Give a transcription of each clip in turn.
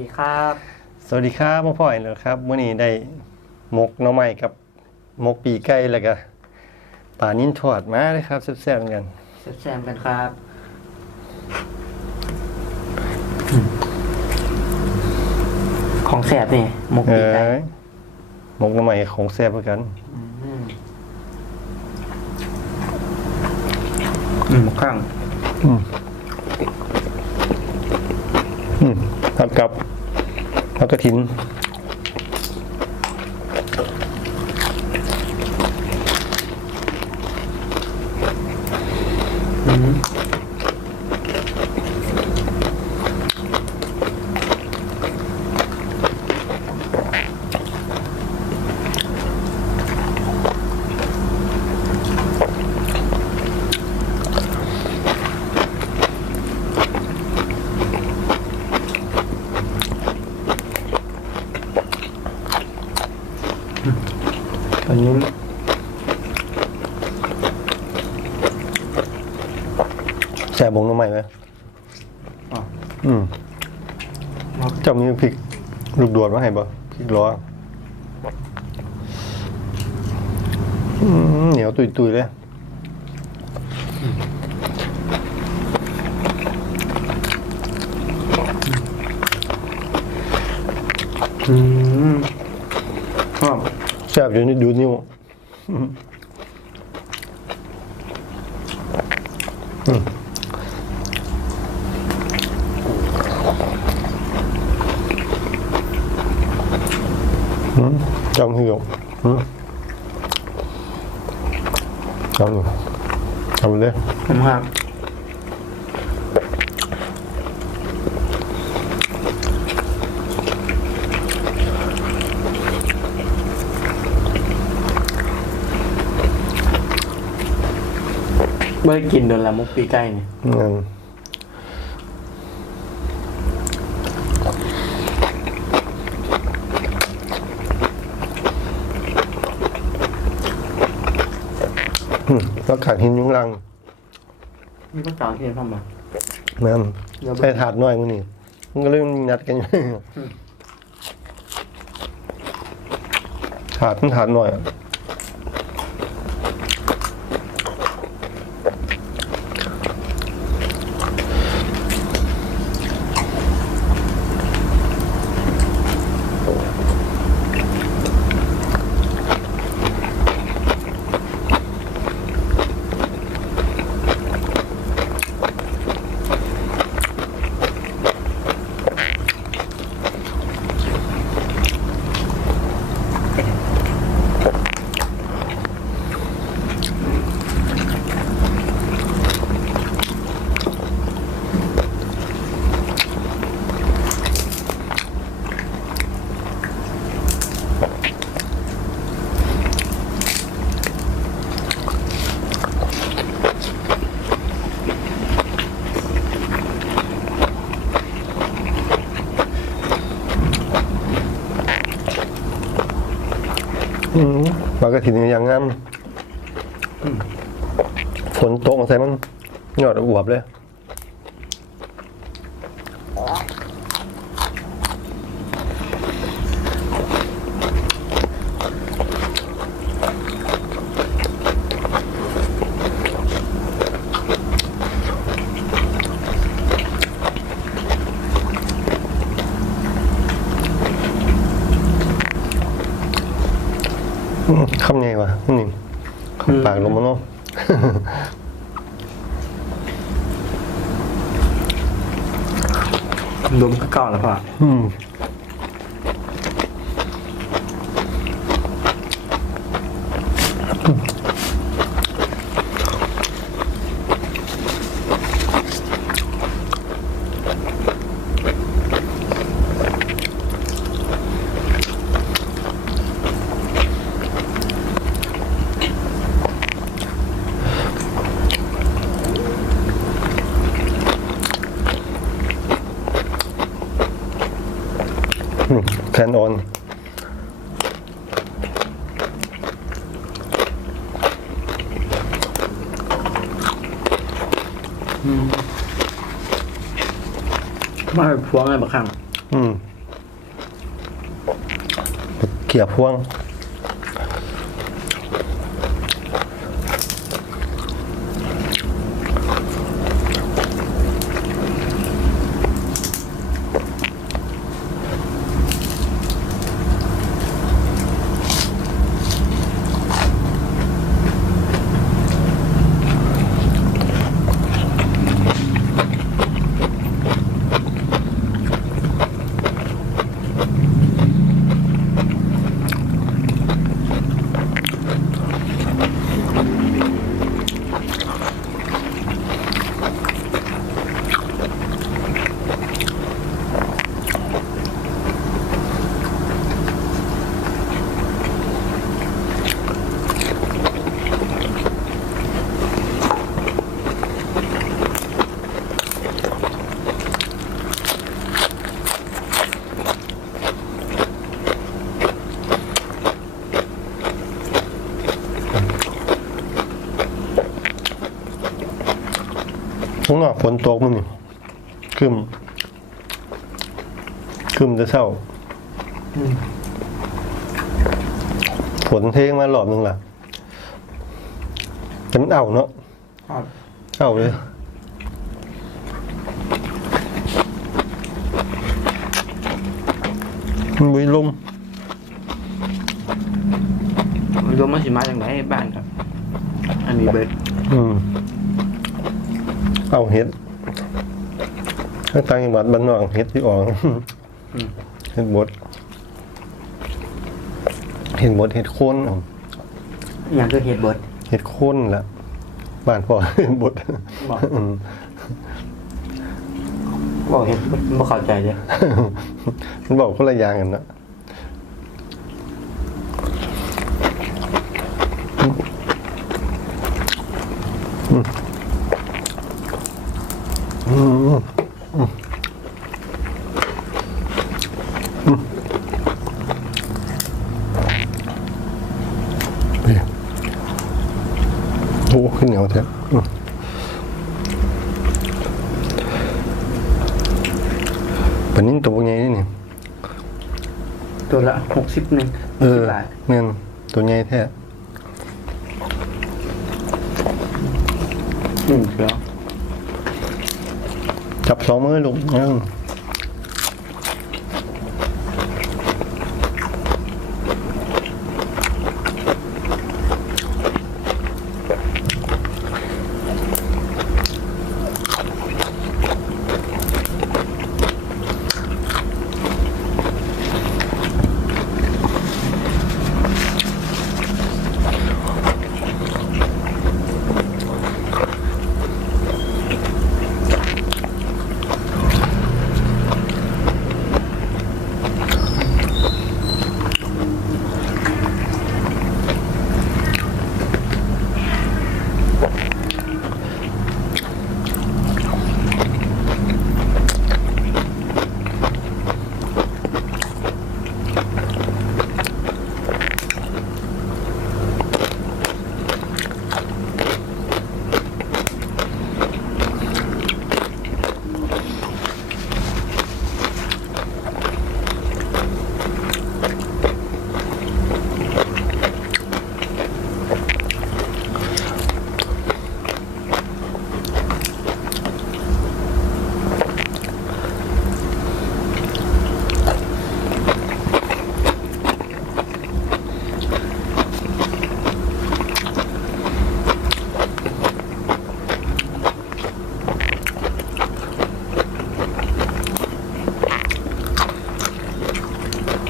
ดีครับ สวัสดีครับพ่อพ่อยนะครับมื่อนี้ได้หมกหน่อไม้กับหมกปีกไก่แล้วก็ปลานิ่นทอดมาเลยครับแซ่บๆเหมือนกันแซมกันครับของแสบนี่หมกเอปีกไก่อหมกหน่อไม้ของแซ่บเหมือนกันอืมอืมข้างอืมอืมทับกับ ทับกระถิน อนนี้แซ่บหมกหน่อไม้ไหมอ๋ออืมเจ้ามีพริกลูกโดดมาให้บ่พริกล้ออืมเหนียวตุยๆเลยอืมชอบ แซ่บอยู่นี่ดูนิ้วอืมอืมจำหิวอืมจำอยู่จำเลย ผมครับ ไม่ได้กินโดนละมุกปีกไก่เนี่ยอืมอืมแล้วขาดหินยุงรังนี่ก็ต่างที่ทำมาแม่นเดี๋ยวไปใส่ถาดหน่อยมึงนี่มันก็เริ่มนัดกันอยู่ถาดมันถาดหน่อย ปลากระถิ่นอย่างงามฝนตกใส่มันยอดอวบเลย อืมคำไงวะ นี่คำปากลงมาเนาะดมก็เก่าแล้วพ่ออืมอืม แคนออนมาพวงอะไรบ้างครั้งอืมเขียบพวง ข้างนอกฝนตกมันนี่ครึมครึมจะเศร้าอืมฝนเทงมาหลอบหนึงล่ะแต่มันเอาเนาะครับเอาเลยมันมีลมมันรวมมาสิมาจากไหนบ้านครับ อันนี้เบิดอืม เอาเห็ดถ้าต่างจังหวัดบ้านนอกเห็ดที่ออกอืมเห็ดบดเห็ดบดเห็ดโคนเอาอย่างคือเห็ดเบิดเห็ดโคนละบ้านพ่อเห็ดบดบอกอืมบอกเห็ดบ่เข้าใจเลยมันบอกคนละอย่างกันนะอืมอืมอืมอืมอืมเฮ้ยโอ้ขึ้นเหนียวแท้อืม ปันนี้ตัวไงนี่ตัวละหกสิบหนึ่งเออบาทแม่นตัวใหญ่แท้หนึ่งเดียวจับสองมือลูกยัง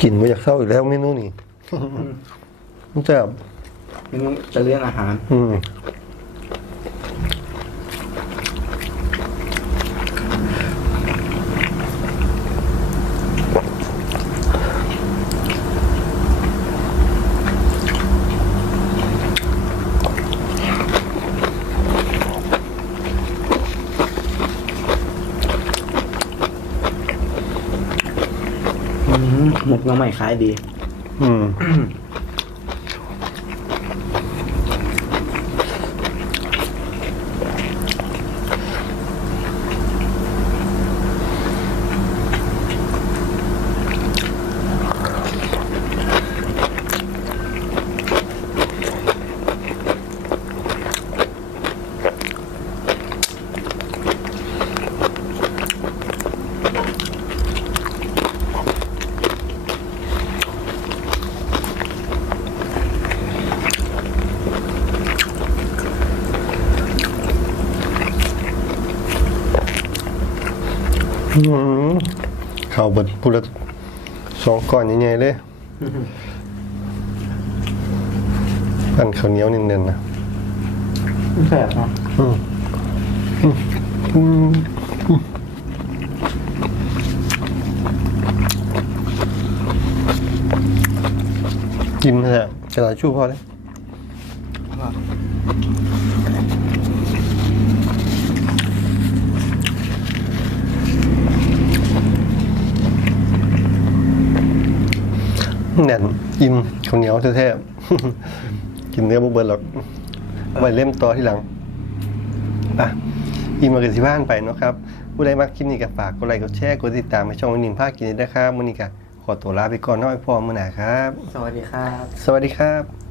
กลิ่นมาจากเศร้าอีกแล้วเมนูนี่มันแซ่บยังจะเลี้ยงอาหาร อืม หมกน้องใหม่ขายดี อืม ข้าวเบดพูละสองก้อนใหญ่ๆเลยปั้นข้าวเหนียวเน้นๆนะแซ่บเนาะอืมอืมอืมอืมกินนะฮะกระดาษชู่พอเลย แน่นอิ่มข้าวเหนียวแท้ๆกินเนื้อบ่เบิดหรอกไว้เล่มต่อที่หลังอะอิ่มมาเกิดสิบ้านไปเนาะครับผู้ใดมักคลิปนี้ก็ฝากกดไลค์กดแชร์กดติดตามให้ช่องวันนิมภาคกินนี้นะครับมื้อนี้ก็ขอตัวลาไปก่อนเนาะไอ้พ่อมื้อหน้าครับ สวัสดีครับ สวัสดีครับ